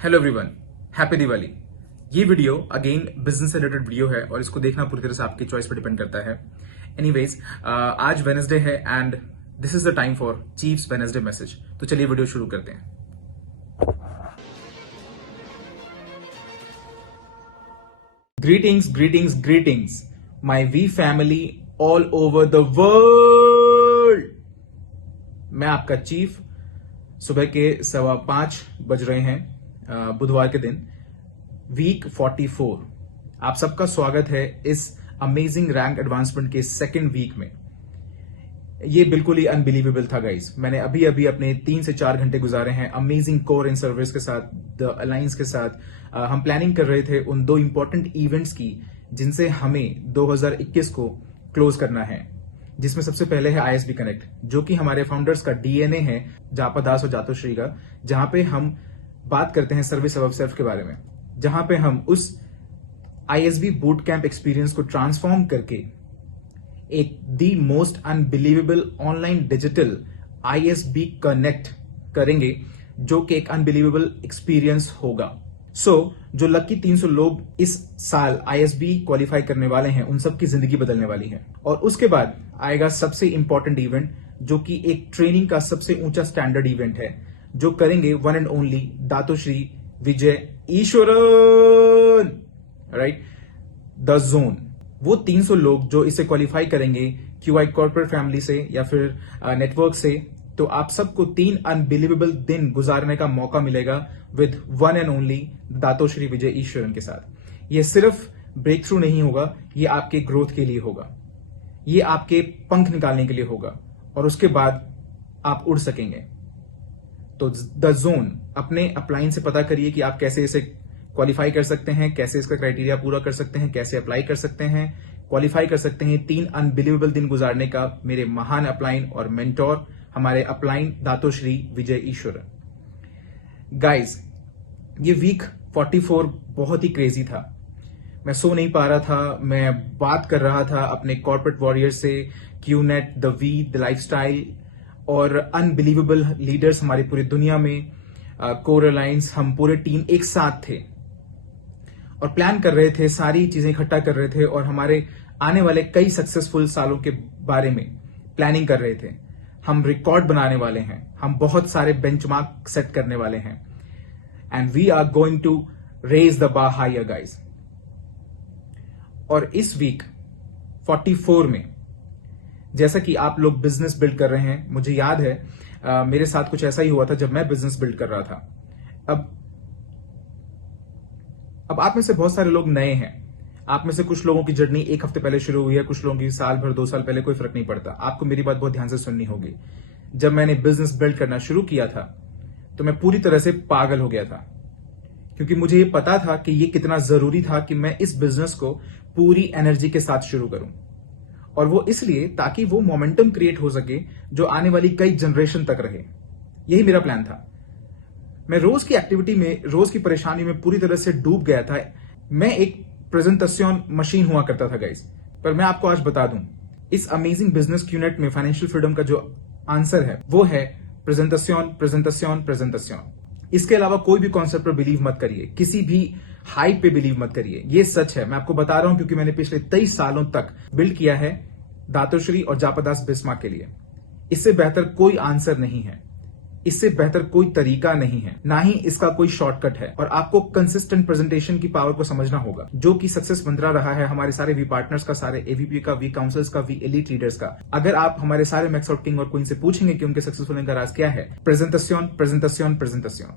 Hello everyone, happy Diwali. ये video again business से related video है और इसको देखना पूरी तरह से आपकी चॉइस पर डिपेंड करता है। एनीवेज, आज वेडनेसडे है and this is the time for chiefs Wednesday message. तो चलिए वीडियो शुरू करते हैं। Greetings my we family all over the world. मैं आपका चीफ। सुबह के 5:15 बज रहे हैं, बुधवार के दिन, वीक 44। आप सबका स्वागत है इस अमेजिंग रैंक एडवांसमेंट के सेकेंड वीक में। ये बिल्कुल ही अनबिलीवेबल था गाइस। मैंने अभी अभी अपने 3 से 4 घंटे गुजारे हैं अमेजिंग कोर इन सर्विस के साथ, द अलायंस के साथ। हम प्लानिंग कर रहे थे उन 2 इंपॉर्टेंट इवेंट्स की जिनसे हमें 2021 को क्लोज करना है, जिसमें सबसे पहले है ISB कनेक्ट, जो कि हमारे फाउंडर्स का DNA है, जापा दास और जातोश्री का, जहां पे हम बात करते हैं सर्विस अबव सेल्फ के बारे में, जहां पे हम उस ISB बूट कैंप एक्सपीरियंस को ट्रांसफॉर्म करके एक the most unbelievable online digital ISB connect करेंगे, जो कि एक अनबिलीवेबल एक्सपीरियंस होगा। जो लकी 300 लोग इस साल ISB क्वालिफाई करने वाले हैं, उन सबकी जिंदगी बदलने वाली है। और उसके बाद आएगा सबसे इंपॉर्टेंट इवेंट, जो कि एक ट्रेनिंग का सबसे ऊंचा स्टैंडर्ड इवेंट है, जो करेंगे one and only Dato Sri Vijay Eswaran, right, the zone. वो 300 लोग जो इसे क्वालिफाई करेंगे QI कॉर्पोरेट फैमिली से या फिर नेटवर्क से, तो आप सबको 3 अनबिलीवेबल दिन गुजारने का मौका मिलेगा with one and only Dato Sri Vijay Eswaran के साथ। ये सिर्फ ब्रेक थ्रू नहीं होगा, ये आपके ग्रोथ के लिए होगा, ये आपके पंख निकालने के लिए होगा, और उसके बाद आप उड़ सकेंगे। तो द जोन, अपने अपलाइन से पता करिए कि आप कैसे इसे क्वालिफाई कर सकते हैं, कैसे इसका क्राइटेरिया पूरा कर सकते हैं, कैसे अप्लाई कर सकते हैं, क्वालिफाई कर सकते हैं 3 अनबिलीवेबल दिन गुजारने का मेरे महान अपलाइन और मेंटोर, हमारे अपलाइन दातोश्री विजय ईश्वर। गाइज, ये वीक 44 बहुत ही क्रेजी था। मैं सो नहीं पा रहा था, मैं बात कर रहा था अपने कॉर्पोरेट वॉरियर से, QNet, the V, the lifestyle और अनबिलीवेबल लीडर्स हमारी पूरी दुनिया में, कोर अलायंस, हम पूरे टीम एक साथ थे और प्लान कर रहे थे, सारी चीजें इकट्ठा कर रहे थे और हमारे आने वाले कई सक्सेसफुल सालों के बारे में प्लानिंग कर रहे थे। हम रिकॉर्ड बनाने वाले हैं, हम बहुत सारे बेंचमार्क सेट करने वाले हैं, and we are going to raise the bar higher guys. और इस वीक 44 में, जैसा कि आप लोग बिजनेस बिल्ड कर रहे हैं, मुझे याद है मेरे साथ कुछ ऐसा ही हुआ था जब मैं बिजनेस बिल्ड कर रहा था। अब आप में से बहुत सारे लोग नए हैं, आप में से कुछ लोगों की जर्नी 1 हफ्ते पहले शुरू हुई है, कुछ लोगों की साल भर 2 साल पहले, कोई फर्क नहीं पड़ता। आपको मेरी बात बहुत ध्यान से सुननी होगी। जब मैंने बिजनेस बिल्ड करना शुरू किया था तो मैं पूरी तरह से पागल हो गया था, क्योंकि मुझे ये पता था कि ये कितना जरूरी था कि मैं इस बिजनेस को पूरी एनर्जी के साथ शुरू करूं, और वो इसलिए ताकि वो मोमेंटम क्रिएट हो सके जो आने वाली कई जनरेशन तक रहे। यही मेरा प्लान था। मैं रोज की एक्टिविटी में, रोज की परेशानी में पूरी तरह से डूब गया था। मैं एक प्रेजेंटेशन मशीन हुआ करता था गाइस, पर मैं आपको आज बता दूं, इस अमेजिंग बिजनेस QNet में फाइनेंशियल फ्रीडम का जो आंसर है वो है प्रेजेंटेशन। इसके अलावा कोई भी कॉन्सेप्ट पर बिलीव मत करिए, किसी भी हाइप पे बिलीव मत करिए। ये सच है, मैं आपको बता रहा हूं, क्योंकि मैंने पिछले 23 सालों तक बिल्ड किया है दातोश्री और जापादास बिस्मा के लिए। इससे बेहतर कोई आंसर नहीं है, इससे बेहतर कोई तरीका नहीं है, ना ही इसका कोई शॉर्टकट है। और आपको कंसिस्टेंट प्रेजेंटेशन की पावर को समझना होगा, जो कि सक्सेस मंत्रा रहा है हमारे सारे वी पार्टनर्स का, सारे AVP का, वी काउंसल्स का, वी एलीट लीडर्स का। अगर आप हमारे सारे मैक्स आउट किंग और क्वीन से पूछेंगे कि उनके सक्सेसफुल होने का राज क्या है, प्रेजेंटेशन।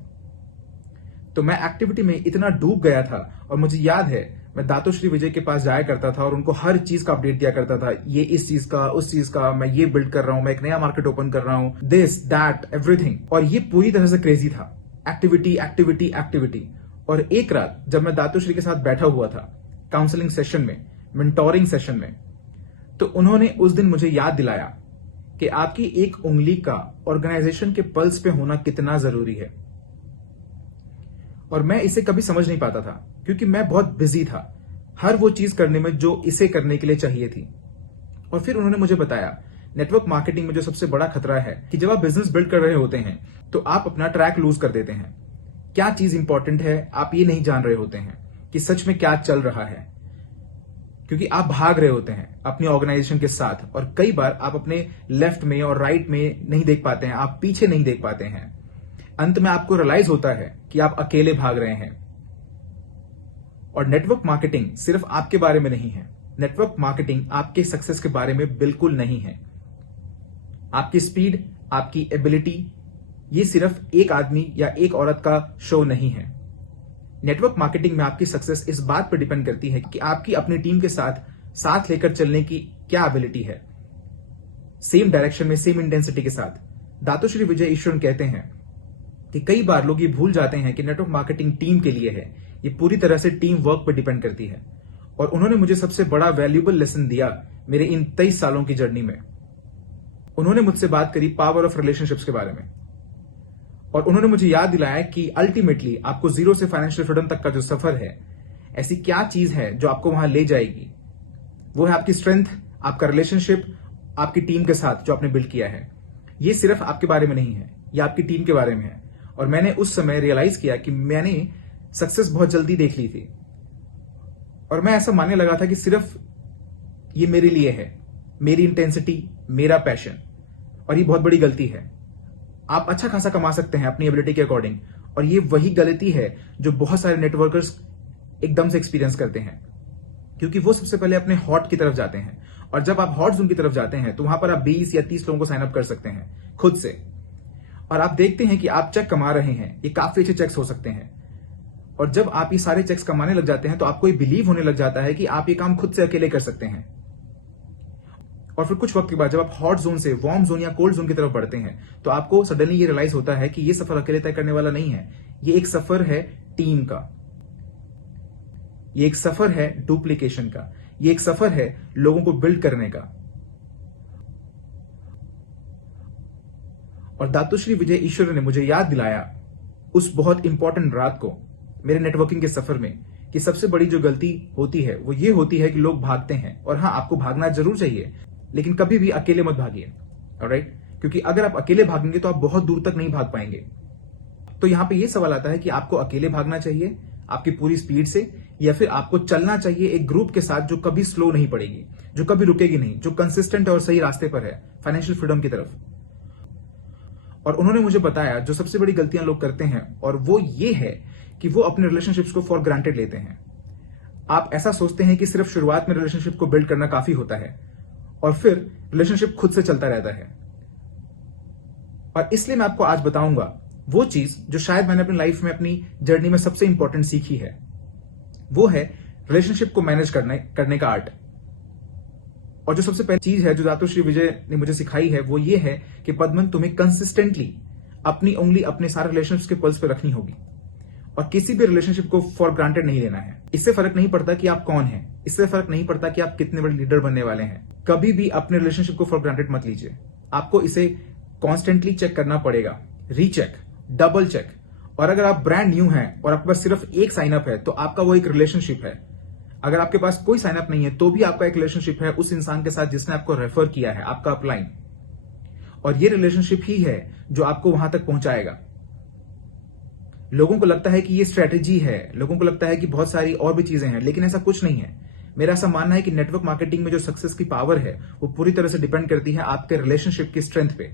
तो मैं एक्टिविटी में इतना डूब गया था, और मुझे याद है मैं दातोश्री विजय के पास जाया करता था और उनको हर चीज का अपडेट दिया करता था, ये इस चीज का, उस चीज का, मैं ये बिल्ड कर रहा हूं, मैं एक नया मार्केट ओपन कर रहा हूं, दिस दैट एवरीथिंग। और ये पूरी तरह से क्रेजी था, एक्टिविटी। और एक रात जब मैं दातोश्री के साथ बैठा हुआ था काउंसलिंग सेशन में, मेंटोरिंग सेशन में, तो उन्होंने उस दिन मुझे याद दिलाया कि आपकी एक उंगली का ऑर्गेनाइजेशन के पल्स पे होना कितना जरूरी है। और मैं इसे कभी समझ नहीं पाता था, क्योंकि मैं बहुत बिजी था हर वो चीज करने में जो इसे करने के लिए चाहिए थी। और फिर उन्होंने मुझे बताया, नेटवर्क मार्केटिंग में जो सबसे बड़ा खतरा है कि जब आप बिजनेस बिल्ड कर रहे होते हैं तो आप अपना ट्रैक लूज कर देते हैं। क्या चीज इंपॉर्टेंट है आप ये नहीं जान रहे होते हैं कि सच में क्या चल रहा है, क्योंकि आप भाग रहे होते हैं अपनी ऑर्गेनाइजेशन के साथ और कई बार आप अपने लेफ्ट में और राइट में नहीं देख पाते हैं, आप पीछे नहीं देख पाते हैं। अंत में आपको रियलाइज होता है कि आप अकेले भाग रहे हैं। और नेटवर्क मार्केटिंग सिर्फ आपके बारे में नहीं है, नेटवर्क मार्केटिंग आपके सक्सेस के बारे में बिल्कुल नहीं है। आपकी स्पीड, आपकी एबिलिटी, ये सिर्फ एक आदमी या एक औरत का शो नहीं है। नेटवर्क मार्केटिंग में आपकी सक्सेस इस बात पर डिपेंड करती है कि आपकी अपनी टीम के साथ लेकर चलने की क्या एबिलिटी है, सेम डायरेक्शन में, सेम इंटेंसिटी के साथ। दातोश्री विजय ईश्वरन कहते हैं कि कई बार लोग ये भूल जाते हैं कि नेटवर्क मार्केटिंग टीम के लिए है, ये पूरी तरह से टीम वर्क पर डिपेंड करती है। और उन्होंने मुझे सबसे बड़ा वैल्यूएबल लेसन दिया मेरे इन 23 सालों की जर्नी में। उन्होंने मुझसे बात करी पावर ऑफ रिलेशनशिप्स के बारे में, और उन्होंने मुझे याद दिलाया कि अल्टीमेटली आपको जीरो से फाइनेंशियल फ्रीडम तक का जो सफर है, ऐसी क्या चीज है जो आपको वहां ले जाएगी। वो है आपकी स्ट्रेंथ, आपका रिलेशनशिप, आपकी टीम के साथ जो आपने बिल्ड किया है। ये सिर्फ आपके बारे में नहीं है, ये आपकी टीम के बारे में है। और मैंने उस समय रियलाइज किया कि मैंने सक्सेस बहुत जल्दी देख ली थी और मैं ऐसा मानने लगा था कि सिर्फ ये मेरे लिए है, मेरी इंटेंसिटी, मेरा पैशन। और ये बहुत बड़ी गलती है। आप अच्छा खासा कमा सकते हैं अपनी एबिलिटी के अकॉर्डिंग, और ये वही गलती है जो बहुत सारे नेटवर्कर्स एकदम से एक्सपीरियंस करते हैं, क्योंकि वो सबसे पहले अपने हॉट की तरफ जाते हैं। और जब आप हॉट जोन की तरफ जाते हैं तो वहां पर आप 20 या 30 लोगों को साइन अप कर सकते हैं खुद से, और आप देखते हैं कि आप चेक कमा रहे हैं, ये काफी अच्छे चेक्स हो सकते हैं। और जब आप ये सारे चेक्स कमाने लग जाते हैं तो आपको ये बिलीव होने लग जाता है कि आप ये काम खुद से अकेले कर सकते हैं। और फिर कुछ वक्त के बाद जब आप हॉट जोन से वार्म जोन या कोल्ड जोन की तरफ बढ़ते हैं तो आपको सडनली ये रियलाइज होता है कि ये सफर अकेले तय करने वाला नहीं है, ये एक सफर है टीम का, ये एक सफर है डुप्लीकेशन का, ये एक सफर है लोगों को बिल्ड करने का। और दातोश्री विजय ईश्वर ने मुझे याद दिलाया उस बहुत इंपॉर्टेंट रात को मेरे नेटवर्किंग के सफर में कि सबसे बड़ी जो गलती होती है वो ये होती है कि लोग भागते हैं। और हाँ, आपको भागना जरूर चाहिए, लेकिन कभी भी अकेले मत भागिए, ऑलराइट? क्योंकि अगर आप अकेले भागेंगे तो आप बहुत दूर तक नहीं भाग पाएंगे। तो यहां पे ये सवाल आता है कि आपको अकेले भागना चाहिए आपकी पूरी स्पीड से, या फिर आपको चलना चाहिए एक ग्रुप के साथ जो कभी स्लो नहीं पड़ेगी, जो कभी रुकेगी नहीं, जो कंसिस्टेंट और सही रास्ते पर है फाइनेंशियल फ्रीडम की तरफ। और उन्होंने मुझे बताया जो सबसे बड़ी गलतियां लोग करते हैं, और वो ये है कि वो अपने रिलेशनशिप्स को फॉर ग्रांटेड लेते हैं। आप ऐसा सोचते हैं कि सिर्फ शुरुआत में रिलेशनशिप को बिल्ड करना काफी होता है और फिर रिलेशनशिप खुद से चलता रहता है। और इसलिए मैं आपको आज बताऊंगा वो चीज जो शायद मैंने अपनी लाइफ में, अपनी जर्नी में सबसे इंपॉर्टेंट सीखी है। वो है रिलेशनशिप को मैनेज करने का आर्ट। और जो सबसे पहली चीज है जो दातोश्री विजय ने मुझे सिखाई है वो ये है कि पद्मन, तुम्हें कंसिस्टेंटली अपनी उंगली अपने सारे रिलेशनशिप के पल्स पे रखनी होगी और किसी भी रिलेशनशिप को फॉर ग्रांटेड नहीं लेना है। इससे फर्क नहीं पड़ता कि आप कौन हैं, इससे फर्क नहीं पड़ता कि आप कितने बड़े लीडर बनने वाले हैं। कभी भी अपने रिलेशनशिप को फॉर ग्रांटेड मत लीजिए। आपको इसे कॉन्स्टेंटली चेक करना पड़ेगा, रीचेक, डबल चेक। और अगर आप ब्रांड न्यू हैं और आपके पास सिर्फ एक साइन अप है तो आपका वो एक रिलेशनशिप है। अगर आपके पास कोई साइन अप नहीं है तो भी आपका एक रिलेशनशिप है उस इंसान के साथ जिसने आपको रेफर किया है, आपका अपलाइन। और ये रिलेशनशिप ही है जो आपको वहां तक पहुंचाएगा। लोगों को लगता है कि ये स्ट्रेटेजी है, लोगों को लगता है कि बहुत सारी और भी चीजें हैं, लेकिन ऐसा कुछ नहीं है। मेरा ऐसा मानना है कि नेटवर्क मार्केटिंग में जो सक्सेस की पावर है वो पूरी तरह से डिपेंड करती है आपके रिलेशनशिप की स्ट्रेंथ पे।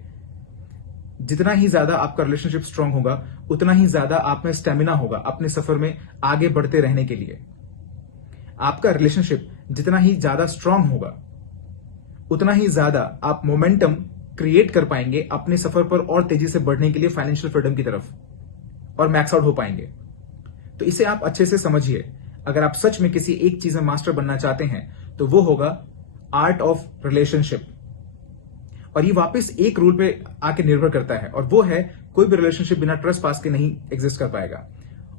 जितना ही ज्यादा आपका रिलेशनशिप स्ट्रांग होगा उतना ही ज्यादा आप में स्टेमिना होगा अपने सफर में आगे बढ़ते रहने के लिए। आपका रिलेशनशिप जितना ही ज्यादा स्ट्रांग होगा उतना ही ज्यादा आप मोमेंटम क्रिएट कर पाएंगे अपने सफर पर और तेजी से बढ़ने के लिए फाइनेंशियल फ्रीडम की तरफ, और मैक्स आउट हो पाएंगे। तो इसे आप अच्छे से समझिए। अगर आप सच में किसी एक चीज में मास्टर बनना चाहते हैं तो वो होगा आर्ट ऑफ रिलेशनशिप। और ये वापस एक रूल पे आके निर्भर करता है, और वो है कोई भी रिलेशनशिप बिना ट्रस्ट पास के नहीं एग्जिस्ट कर पाएगा।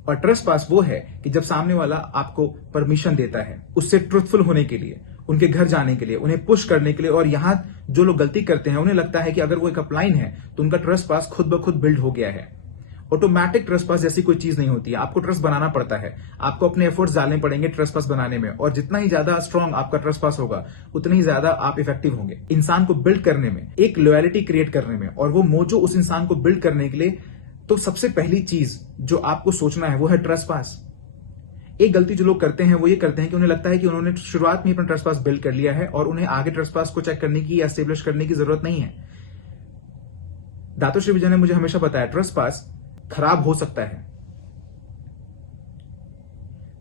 और ट्रस्ट पास वो है कि जब सामने वाला आपको परमिशन देता है उससे ट्रुथफुल होने के लिए, उनके घर जाने के लिए, उन्हें पुश करने के लिए। और यहां जो लोग गलती करते हैं उन्हें लगता है कि अगर वो एक अपलाइन है तो उनका ट्रस्ट पास खुद ब खुद बिल्ड हो गया है। ऑटोमेटिक ट्रस्ट पास जैसी कोई चीज नहीं होती है, आपको ट्रस्ट बनाना पड़ता है, आपको अपने एफर्ट्स डालने पड़ेंगे ट्रस्ट पास बनाने में। और जितना ही ज्यादा स्ट्रांग आपका ट्रस्ट पास होगा उतनी ही ज्यादा आप इफेक्टिव होंगे इंसान को बिल्ड करने में, एक लॉयलिटी क्रिएट करने में। और वो मोजो उस इंसान को बिल्ड करने के लिए तो सबसे पहली चीज जो आपको सोचना है वो है ट्रस्ट पास। एक गलती जो लोग करते हैं वो ये करते हैं कि उन्हें लगता है कि उन्होंने शुरुआत में अपना ट्रस्ट पास बिल्ड कर लिया है और उन्हें आगे ट्रस्ट पास को चेक करने की या एस्टेब्लिश करने की जरूरत नहीं है। दातो श्री विजय ने मुझे हमेशा बताया ट्रस्ट पास खराब हो सकता है,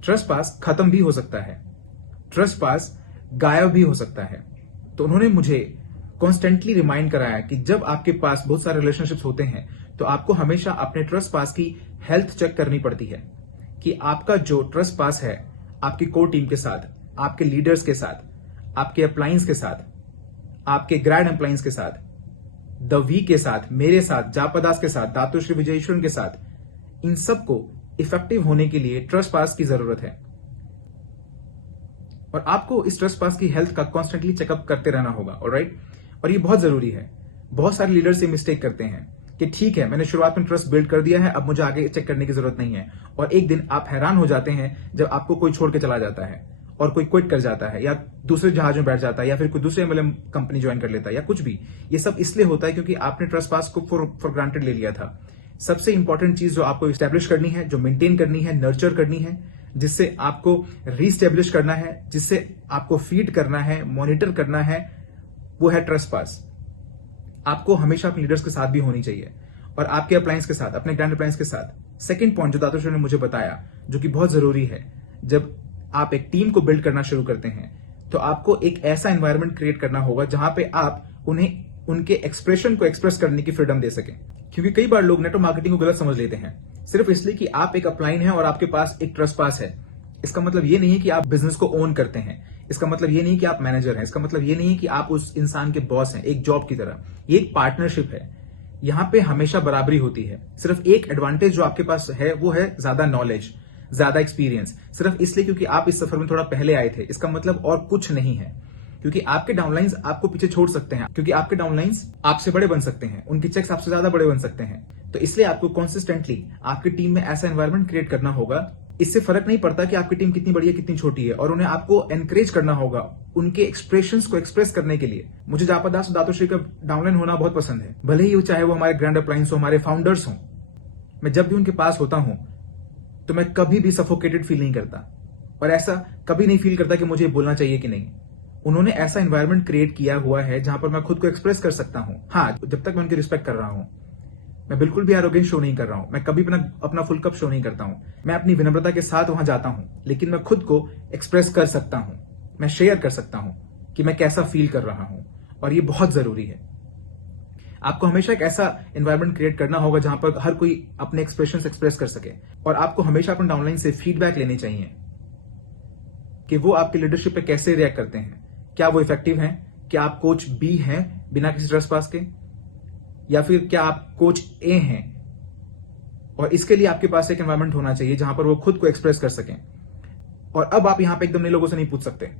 ट्रस्ट पास खत्म भी हो सकता है, ट्रस्ट पास गायब भी हो सकता है। तो उन्होंने मुझे कॉन्स्टेंटली रिमाइंड कराया कि जब आपके पास बहुत सारे रिलेशनशिप्स होते हैं तो आपको हमेशा अपने ट्रस्ट पास की हेल्थ चेक करनी पड़ती है कि आपका जो ट्रस्ट पास है आपकी कोर टीम के साथ, आपके लीडर्स के साथ, आपके अप्लायंस के साथ, आपके ग्रैंड एम्प्लाइंस के साथ, द वी के साथ, मेरे साथ, जापदास के साथ, दातो श्री विजयेश्वरन के साथ, इन सबको इफेक्टिव होने के लिए ट्रस्ट पास की जरूरत है। और आपको इस ट्रस्ट पास की हेल्थ का कॉन्स्टेंटली चेकअप करते रहना होगा। ऑलराइट, और ये बहुत जरूरी है। बहुत सारे लीडर्स ये मिस्टेक करते हैं कि ठीक है, मैंने शुरुआत में ट्रस्ट बिल्ड कर दिया है, अब मुझे आगे चेक करने की जरूरत नहीं है। और एक दिन आप हैरान हो जाते हैं जब आपको कोई छोड़ के चला जाता है और कोई क्विट कर जाता है या दूसरे जहाज में बैठ जाता है या फिर कोई दूसरे MLM कंपनी ज्वाइन कर लेता है या कुछ भी। ये सब इसलिए होता है क्योंकि आपने ट्रस्ट पास को फॉर ग्रांटेड ले लिया था। सबसे इंपॉर्टेंट चीज जो आपको स्टैब्लिश करनी है, जो मेंटेन करनी है, नर्चर करनी है, जिससे आपको रीस्टेब्लिश करना है, जिससे आपको फीड करना है, मॉनिटर करना है, वो है ट्रस्ट पास। आपको हमेशा अपने लीडर्स के साथ भी होनी चाहिए और आपके अप्लायंस के साथ, अपने ग्रैंड अप्लायंस के साथ। सेकंड पॉइंट जो दातो श्री ने मुझे बताया, जो कि बहुत जरूरी है, जब आप एक टीम को बिल्ड करना शुरू करते हैं तो आपको एक ऐसा एनवायरनमेंट क्रिएट करना होगा जहां पे आप उन्हें उनके एक्सप्रेशन को एक्सप्रेस करने की फ्रीडम दे सकें। क्योंकि कई बार लोग नेटवर्क मार्केटिंग को गलत समझ लेते हैं, सिर्फ इसलिए कि आप एक अपलाइन है और आपके पास एक ट्रस्ट पास है। इसका मतलब ये नहीं है कि आप बिजनेस को ओन करते हैं, इसका मतलब ये नहीं कि आप मैनेजर हैं, इसका मतलब ये नहीं है कि आप उस इंसान के बॉस हैं एक जॉब की तरह। ये एक पार्टनरशिप है, यहां पे हमेशा बराबरी होती है। सिर्फ एक एडवांटेज जो आपके पास है वो है ज्यादा नॉलेज, ज्यादा एक्सपीरियंस, सिर्फ इसलिए क्योंकि आप इस सफर में थोड़ा पहले आए थे। इसका मतलब और कुछ नहीं है, क्योंकि आपके डाउनलाइंस आपको पीछे छोड़ सकते हैं, क्योंकि आपके डाउनलाइंस आपसे बड़े बन सकते हैं, उनके चेक्स आपसे ज्यादा बड़े बन सकते हैं। तो इसलिए आपको कंसिस्टेंटली आपकी टीम में ऐसा एनवायरनमेंट क्रिएट करना होगा। इससे फर्क नहीं पड़ता कि आपकी टीम कितनी बड़ी है, कितनी छोटी है, और उन्हें आपको एनकरेज करना होगा उनके एक्सप्रेशंस को एक्सप्रेस करने के लिए। मुझे जापदास और दातो श्री का डाउनलाइन होना बहुत पसंद है, भले ही चाहे वो हमारे ग्रैंड अप्लायंस हो, हमारे फाउंडर्स हो। मैं जब भी उनके पास होता हूं तो मैं कभी भी सफोकेटेड फील नहीं करता और ऐसा कभी नहीं फील करता कि मुझे बोलना चाहिए कि नहीं। उन्होंने ऐसा एनवायरनमेंट क्रिएट किया हुआ है जहां पर मैं खुद को एक्सप्रेस कर सकता हूं। हाँ, जब तक मैं उनकी रिस्पेक्ट कर रहा हूं, मैं बिल्कुल भी एरोगेंस शो नहीं कर रहा हूं, मैं कभी अपना फुल कप शो नहीं करता हूं, मैं अपनी विनम्रता के साथ वहां जाता हूं, लेकिन मैं खुद को एक्सप्रेस कर सकता हूं, मैं शेयर कर सकता हूं कि मैं कैसा फील कर रहा हूं। और ये बहुत जरूरी है। आपको हमेशा एक ऐसा एनवायरनमेंट क्रिएट करना होगा जहां पर हर कोई अपने एक्सप्रेशंस एक्सप्रेस कर सके, और आपको हमेशा अपने डाउनलाइन से फीडबैक लेने चाहिए कि वो आपकी लीडरशिप पे कैसे रिएक्ट करते हैं, क्या वो इफेक्टिव हैं, क्या आप कोच बी हैं बिना किसी ट्रस्ट पास के, या फिर क्या आप कोच ए हैं। और इसके लिए आपके पास एक एनवायरनमेंट होना चाहिए जहां पर वो खुद को एक्सप्रेस कर सकें। और अब आप यहां पे एकदम नए लोगों से नहीं पूछ सकते।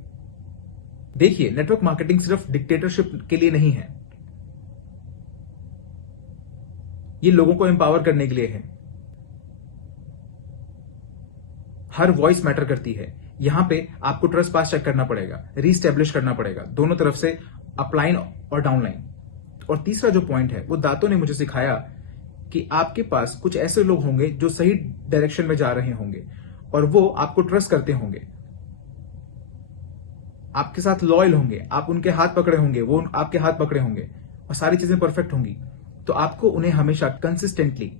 देखिए, नेटवर्क मार्केटिंग सिर्फ डिक्टेटरशिप के लिए नहीं है, ये लोगों को एम्पावर करने के लिए है। हर वॉइस मैटर करती है। यहां पे आपको ट्रस्ट पास चेक करना पड़ेगा, रीस्टेब्लिश करना पड़ेगा, दोनों तरफ से, अपलाइन और डाउनलाइन। और तीसरा जो पॉइंट है वो दातो ने मुझे सिखाया कि आपके पास कुछ ऐसे लोग होंगे जो सही डायरेक्शन में जा रहे होंगे और वो आपको ट्रस्ट करते होंगे, आपके साथ लॉयल होंगे, आप उनके हाथ पकड़े होंगे, वो आपके हाथ पकड़े होंगे और सारी चीजें परफेक्ट होंगी। तो आपको उन्हें हमेशा कंसिस्टेंटली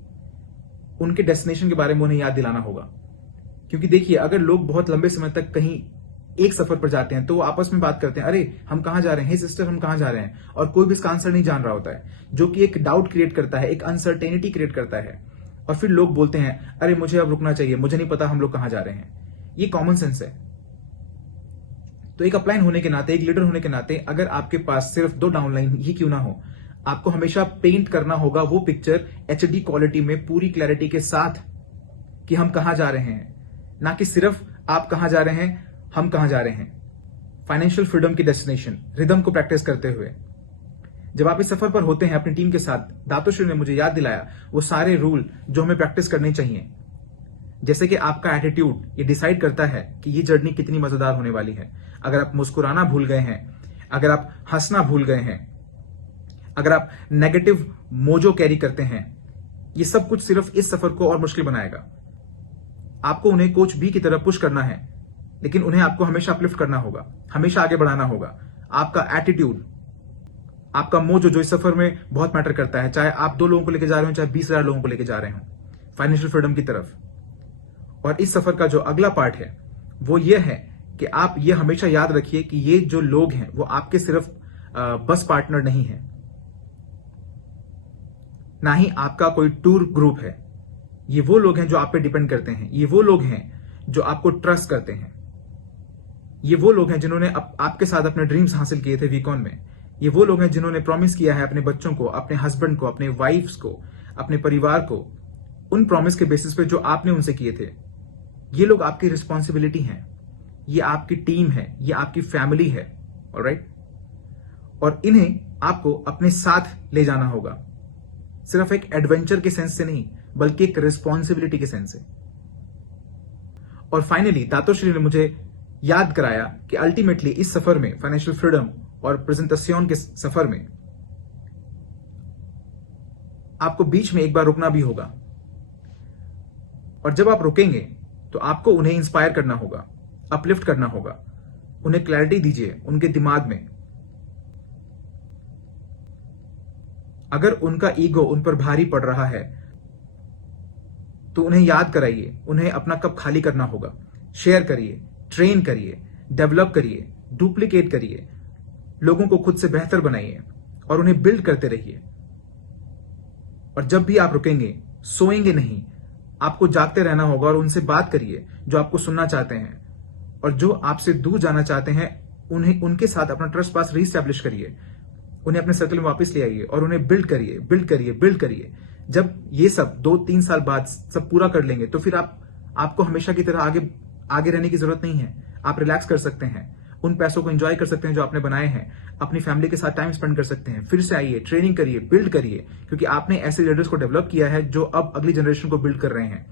उनके डेस्टिनेशन के बारे में उन्हें याद दिलाना होगा। क्योंकि देखिए, अगर लोग बहुत लंबे समय तक कहीं एक सफर पर जाते हैं तो वो आपस में बात करते हैं, अरे हम कहां जा रहे हैं, हे सिस्टर हम कहां जा रहे हैं, और कोई भी इसका आंसर नहीं जान रहा होता है, जो कि एक डाउट क्रिएट करता है, एक अनसर्टेनिटी क्रिएट करता है। और फिर लोग बोलते हैं, अरे मुझे अब रुकना चाहिए, मुझे नहीं पता हम लोग कहां जा रहे हैं। ये कॉमन सेंस है। तो एक अपलाइन होने के नाते, एक लीडर होने के नाते, अगर आपके पास सिर्फ 2 डाउनलाइन ही क्यों ना हो, आपको हमेशा पेंट करना होगा वो पिक्चर HD क्वालिटी में, पूरी क्लैरिटी के साथ, कि हम कहां जा रहे हैं, ना कि सिर्फ आप कहां जा रहे हैं, हम कहां जा रहे हैं। फाइनेंशियल फ्रीडम की डेस्टिनेशन, रिदम को प्रैक्टिस करते हुए जब आप इस सफर पर होते हैं अपनी टीम के साथ, दातो श्री ने मुझे याद दिलाया वो सारे रूल जो हमें प्रैक्टिस करने चाहिए। जैसे कि आपका एटीट्यूड ये डिसाइड करता है कि ये जर्नी कितनी मजेदार होने वाली है। अगर आप मुस्कुराना भूल गए हैं, अगर आप हंसना भूल गए हैं, अगर आप नेगेटिव मोजो कैरी करते हैं, ये सब कुछ सिर्फ इस सफर को और मुश्किल बनाएगा। आपको उन्हें कोच बी की तरह पुश करना है, लेकिन उन्हें आपको हमेशा अपलिफ्ट करना होगा, हमेशा आगे बढ़ाना होगा। आपका एटीट्यूड, आपका मोजो जो इस सफर में बहुत मैटर करता है, चाहे आप 2 लोगों को लेकर जा रहे हो, चाहे 20,000 लोगों को लेकर जा रहे हो फाइनेंशियल फ्रीडम की तरफ। और इस सफर का जो अगला पार्ट है वो ये है कि आप ये हमेशा याद रखिए कि ये जो लोग हैं वो आपके सिर्फ बस पार्टनर नहीं है, ना ही आपका कोई टूर ग्रुप है। ये वो लोग हैं जो आप पे डिपेंड करते हैं, ये वो लोग हैं जो आपको ट्रस्ट करते हैं, ये वो लोग हैं जिन्होंने आपके साथ अपने ड्रीम्स हासिल किए थे वीकॉन में। ये वो लोग हैं जिन्होंने प्रॉमिस किया है अपने बच्चों को, अपने हस्बैंड को, अपने वाइफ्स को, अपने परिवार को, उन प्रॉमिस के बेसिस पे जो आपने उनसे किए थे। ये लोग आपकी रिस्पॉन्सिबिलिटी हैं, ये आपकी टीम है, ये आपकी फैमिली है। ऑलराइट? और इन्हें आपको अपने साथ ले जाना होगा, सिर्फ एक एडवेंचर के सेंस से नहीं, बल्कि एक रिस्पॉन्सिबिलिटी के सेंस से। और फाइनली दातोश्री ने मुझे याद कराया कि अल्टीमेटली इस सफर में, फाइनेंशियल फ्रीडम और प्रेजेंटेशन के सफर में, आपको बीच में एक बार रुकना भी होगा। और जब आप रुकेंगे तो आपको उन्हें इंस्पायर करना होगा, अपलिफ्ट करना होगा, उन्हें क्लैरिटी दीजिए उनके दिमाग में। अगर उनका ईगो उन पर भारी पड़ रहा है तो उन्हें याद कराइए, उन्हें अपना कप खाली करना होगा। शेयर करिए, ट्रेन करिए, डेवलप करिए, डुप्लीकेट करिए, लोगों को खुद से बेहतर बनाइए और उन्हें बिल्ड करते रहिए। और जब भी आप रुकेंगे, सोएंगे नहीं, आपको जागते रहना होगा और उनसे बात करिए जो आपको सुनना चाहते हैं, और जो आपसे दूर जाना चाहते हैं उन्हें, उनके साथ अपना ट्रस्ट पास रीस्टैब्लिश करिए, उन्हें अपने सर्कल में वापस ले आइए और उन्हें बिल्ड करिए, बिल्ड करिए, बिल्ड करिए। जब ये सब 2-3 साल बाद सब पूरा कर लेंगे तो फिर आपको हमेशा की तरह आगे रहने की जरूरत नहीं है। आप रिलैक्स कर सकते हैं, उन पैसों को एंजॉय कर सकते हैं जो आपने बनाए हैं, अपनी फैमिली के साथ टाइम स्पेंड कर सकते हैं। फिर से आइए, ट्रेनिंग करिए, बिल्ड करिए, क्योंकि आपने ऐसे लीडर्स को डेवलप किया है जो अब अगली जनरेशन को बिल्ड कर रहे हैं,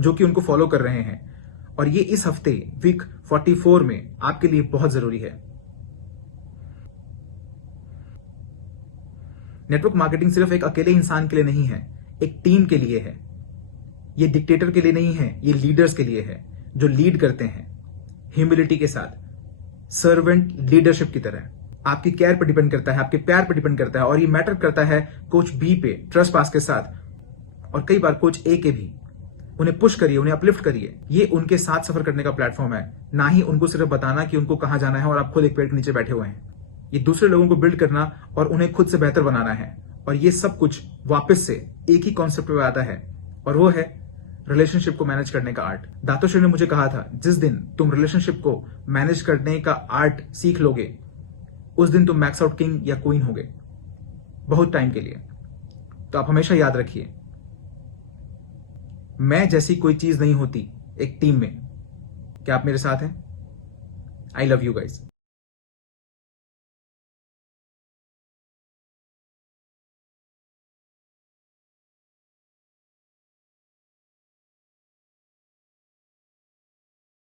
जो कि उनको फॉलो कर रहे हैं। और ये इस हफ्ते वीक 44 में आपके लिए बहुत जरूरी है। नेटवर्क मार्केटिंग सिर्फ एक अकेले इंसान के लिए नहीं है, एक टीम के लिए है। ये डिक्टेटर के लिए नहीं है, ये लीडर्स के लिए है जो लीड करते हैं ह्यूमिलिटी के साथ, सर्वेंट लीडरशिप की तरह। आपकी केयर पर डिपेंड करता है, आपके प्यार पर डिपेंड करता है, और ये मैटर करता है कोच बी पे, ट्रस्ट पास के साथ, और कई बार कोच ए के भी। उन्हें पुश करिए, उन्हें अपलिफ्ट करिए। ये उनके साथ सफर करने का प्लेटफॉर्म है, ना ही उनको सिर्फ बताना कि उनको कहां जाना है और आप खुद एक पेड़ के नीचे बैठे हुए हैं। ये दूसरे लोगों को बिल्ड करना और उन्हें खुद से बेहतर बनाना है। और ये सब कुछ वापस से एक ही कॉन्सेप्ट पे आता है, और वो है रिलेशनशिप को मैनेज करने का आर्ट। दातोश्री ने मुझे कहा था, जिस दिन तुम रिलेशनशिप को मैनेज करने का आर्ट सीख लोगे, उस दिन तुम मैक्स आउट किंग या क्वीन होगे, बहुत टाइम के लिए। तो आप हमेशा याद रखिए, मैं जैसी कोई चीज नहीं होती एक टीम में। क्या आप मेरे साथ हैं? I love you guys.